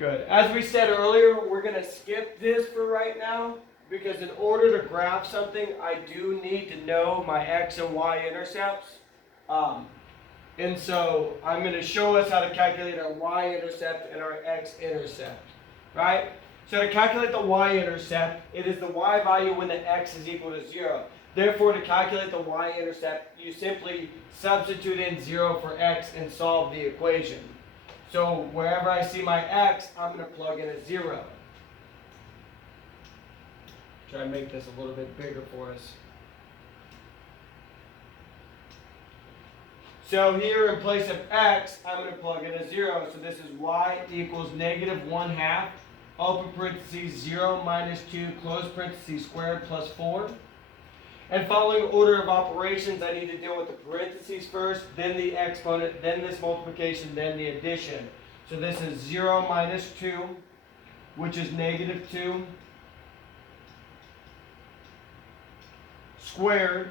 Good. As we said earlier, we're going to skip this for right now because in order to graph something, I do need to know my x and y intercepts. And so I'm going to show us how to calculate our y-intercept and our x-intercept, right? So to calculate the y-intercept, it is the y value when the x is equal to 0. Therefore, to calculate the y-intercept, you simply substitute in 0 for x and solve the equation. So wherever I see my x, I'm going to plug in a 0. Try and make this a little bit bigger for us. So here in place of x, I'm going to plug in a 0. So this is y equals negative 1/2, open parentheses, 0 minus 2, close parentheses, squared plus 4. And following order of operations, I need to deal with the parentheses first, then the exponent, then this multiplication, then the addition. So this is 0 minus 2, which is negative 2, squared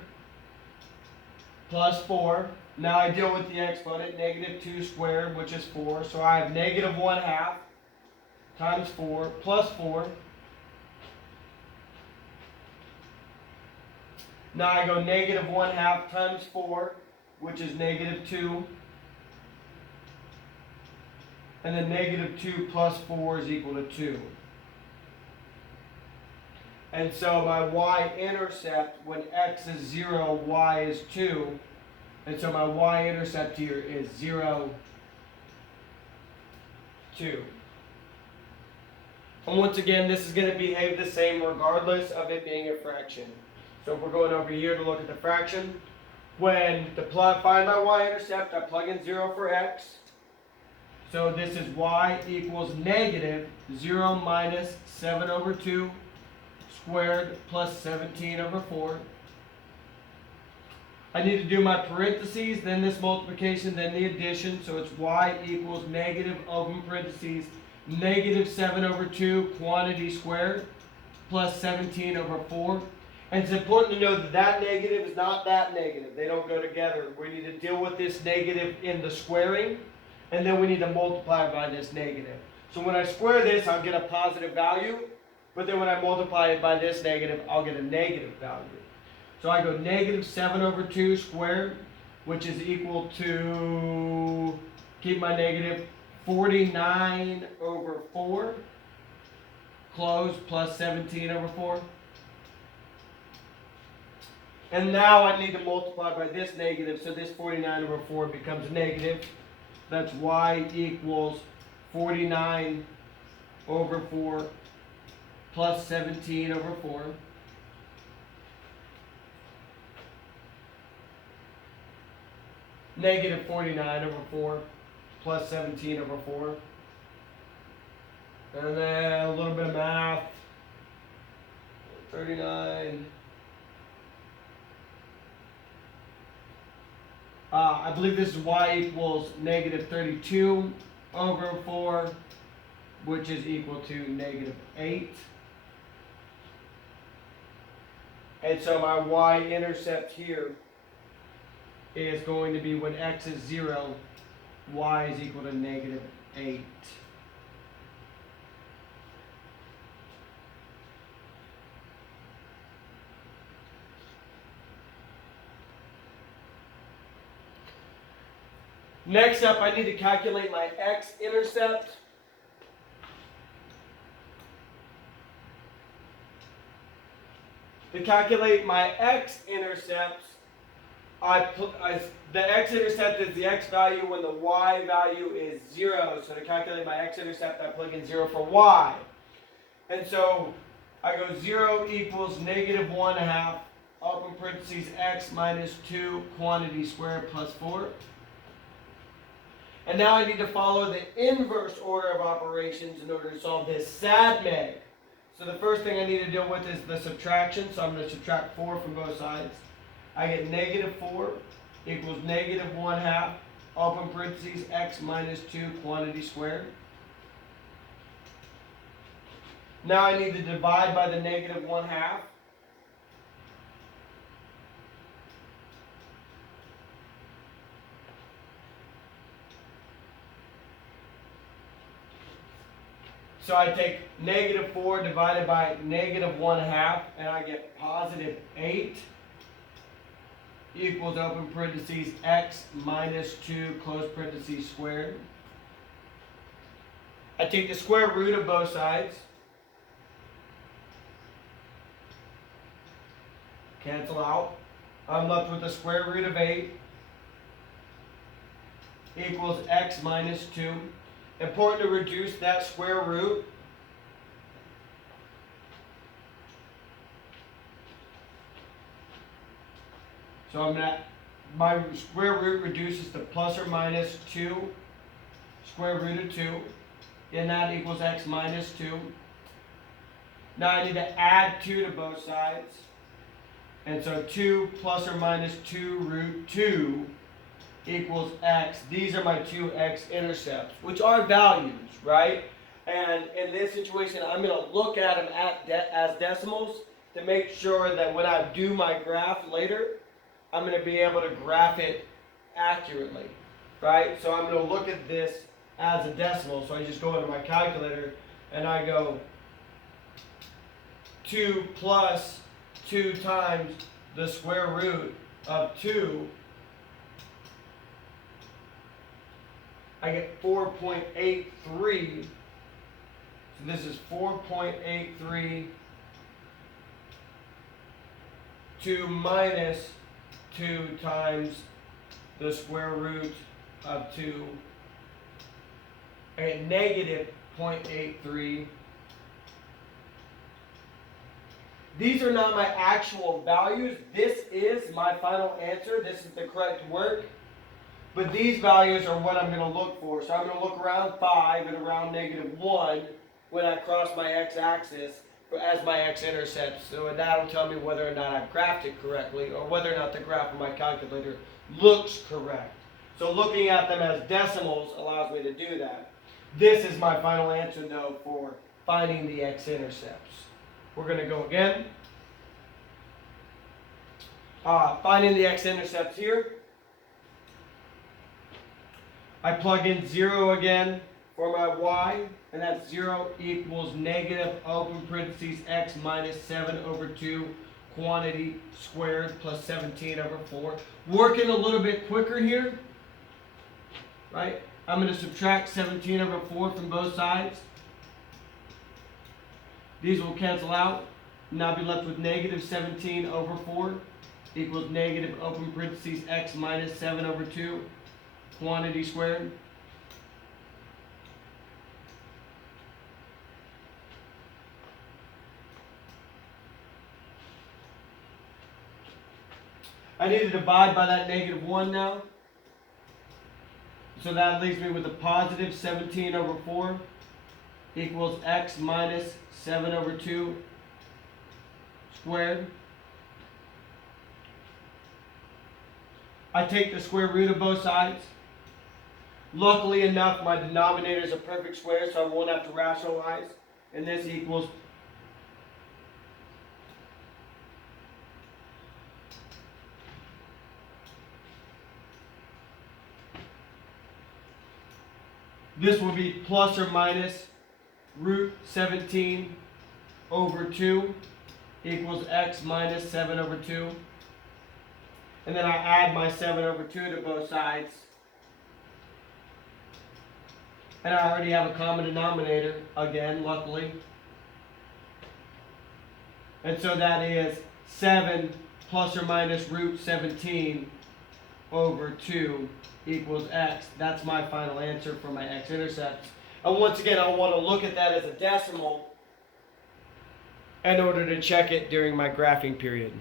plus 4. Now I deal with the exponent, negative 2 squared, which is 4. So I have negative 1/2 times 4 plus 4. Now I go negative 1/2 times 4, which is negative 2. And then negative 2 plus 4 is equal to 2. And so my y-intercept, when x is 0, y is 2. And so my y-intercept here is 0, 2. And once again, this is going to behave the same regardless of it being a fraction. So if we're going over here to look at the fraction, when to find my y-intercept, I plug in 0 for x. So this is y equals negative 0 minus 7 over 2 squared plus 17 over 4. I need to do my parentheses, then this multiplication, then the addition. So it's y equals negative, open parentheses, negative 7 over 2 quantity squared plus 17 over 4. And it's important to know that that negative is not that negative. They don't go together. We need to deal with this negative in the squaring, and then we need to multiply by this negative. So when I square this, I'll get a positive value, but then when I multiply it by this negative, I'll get a negative value. So I go negative 7 over 2 squared, which is equal to, keep my negative, 49 over 4, close, plus 17 over 4. And now I need to multiply by this negative, so this 49 over 4 becomes negative. That's y equals 49 over 4 plus 17 over 4. Negative 49 over 4 plus 17 over 4. And then a little bit of math. 39. I believe this is y equals negative 32 over 4, which is equal to negative 8. And so my y-intercept here is going to be when x is 0, y is equal to negative 8. Next up, I need to calculate my x-intercept. To calculate my x-intercept, the x-intercept is the x value when the y value is 0. So to calculate my x-intercept, I plug in 0 for y. And so I go 0 equals negative 1/2, open parentheses, x minus 2 quantity squared plus 4. And now I need to follow the inverse order of operations in order to solve this SADMEG. So the first thing I need to deal with is the subtraction. So I'm going to subtract 4 from both sides. I get negative 4 equals negative 1/2, open parentheses, x minus 2 quantity squared. Now I need to divide by the negative 1/2. So I take negative 4 divided by negative 1/2, and I get positive 8 equals open parentheses x minus 2 close parentheses squared. I take the square root of both sides. Cancel out. I'm left with the square root of 8 equals x minus 2. Important to reduce that square root. So my square root reduces to plus or minus 2 square root of 2. And that equals x minus 2. Now I need to add 2 to both sides. And so 2 plus or minus 2 root 2 equals x. These are my two x-intercepts, which are values, right? And in this situation, I'm going to look at them as decimals to make sure that when I do my graph later, I'm going to be able to graph it accurately, right? So I'm going to look at this as a decimal. So I just go into my calculator and I go 2 plus 2 times the square root of 2. I get 4.83. So this is 4.83 2 minus 2 times the square root of 2. I get negative 0.83. These are not my actual values. This is my final answer. This is the correct work. But these values are what I'm going to look for. So I'm going to look around 5 and around negative 1 when I cross my x-axis as my x-intercepts. So that'll tell me whether or not I've graphed it correctly or whether or not the graph of my calculator looks correct. So looking at them as decimals allows me to do that. This is my final answer, though, for finding the x-intercepts. We're going to go again. Finding the x-intercepts here. I plug in 0 again for my y, and that's 0 equals negative open parentheses x minus 7 over 2 quantity squared plus 17 over 4. Working a little bit quicker here, right? I'm going to subtract 17 over 4 from both sides. These will cancel out, and I'll be left with negative 17 over 4 equals negative open parentheses x minus 7 over 2 quantity squared. I need to divide by that negative 1 now. So that leaves me with a positive 17 over 4 equals x minus 7 over 2 squared. I take the square root of both sides. Luckily enough, my denominator is a perfect square, so I won't have to rationalize. And this equals this will be plus or minus root 17 over 2 equals x minus 7 over 2. And then I add my 7 over 2 to both sides. And I already have a common denominator, again, luckily. And so that is 7 plus or minus root 17 over 2 equals x. That's my final answer for my x-intercepts. And once again, I want to look at that as a decimal in order to check it during my graphing period.